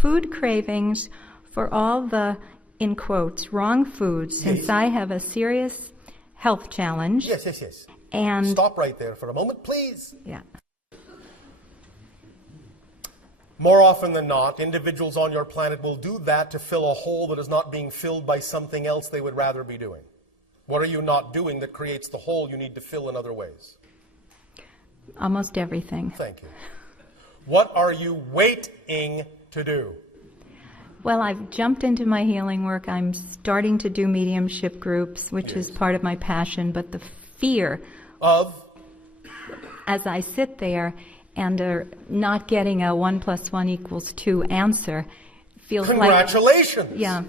food cravings for all the, in quotes, wrong foods, since I have a serious health challenge. Yes. And stop right there for a moment, please. yeah. More often than not, individuals on your planet will do that to fill a hole that is not being filled by something else they would rather be doing. What are you not doing that creates the hole you need to fill in other ways? Almost everything. Thank you. What are you waiting to do? Well, I've jumped into my healing work. I'm starting to do mediumship groups, which is part of my passion, but the fear of, as I sit there and not getting a 1 + 1 = 2 answer feels congratulations. like... Yeah.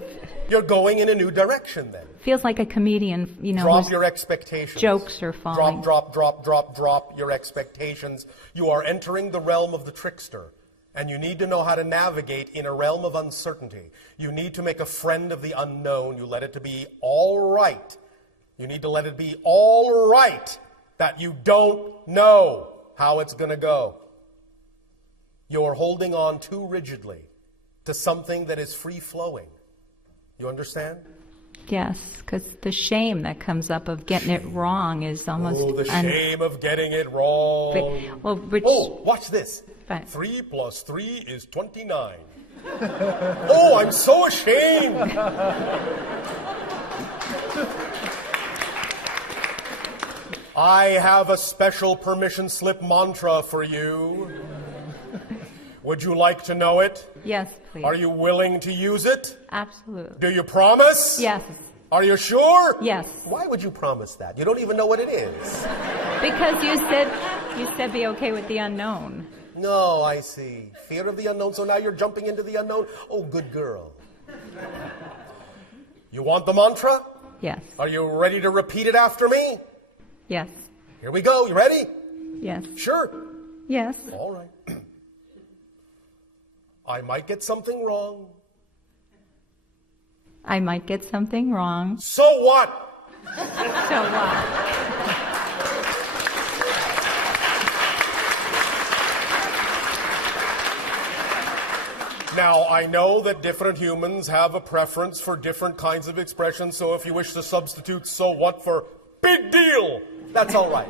You're going in a new direction then. Feels like a comedian, you know. Drop your expectations. Jokes are falling. Drop your expectations. You are entering the realm of the trickster. And you need to know how to navigate in a realm of uncertainty. You need to make a friend of the unknown. You let it to be all right. You need to let it be all right that you don't know how it's going to go. You're holding on too rigidly to something that is free-flowing. You understand? Yes, because the shame that comes up of getting it wrong is almost... Oh, the shame of getting it wrong. Well, which... Oh, watch this. Right. 3 + 3 is 29. Oh, I'm so ashamed. I have a special permission slip mantra for you. Would you like to know it? Yes, please. Are you willing to use it? Absolutely. Do you promise? Yes. Are you sure? Yes. Why would you promise that? You don't even know what it is. Because you said be okay with the unknown. No, I see. Fear of the unknown, so now you're jumping into the unknown? Oh, good girl. You want the mantra? Yes. Are you ready to repeat it after me? Yes. Here we go. You ready? Yes. Sure. Yes. All right. I might get something wrong. I might get something wrong. So what? So what? Now, I know that different humans have a preference for different kinds of expressions, so if you wish to substitute so what for big deal, that's all right.